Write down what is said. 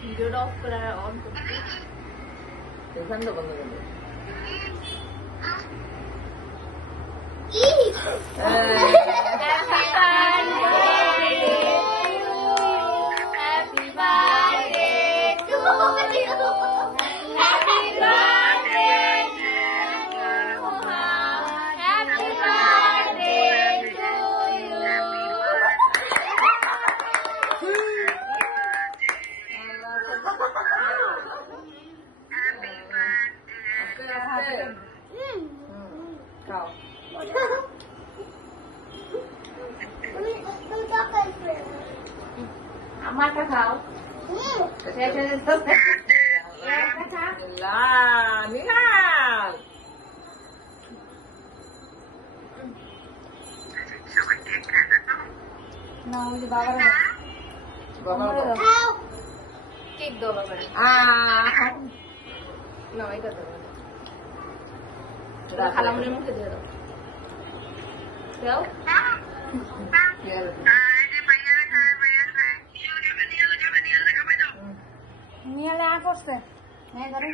ভিডিওটা অফ করে অন করতে বন্ধ বন্ধ বন্ধ আমারটা খাও নিহাল না ওই যে বাবারা কেক দাও বাবারা না এটা দাও খালামুনির মুখে দিয়ে দাও দাও নিয়ে করছে হ্যাঁ ধরে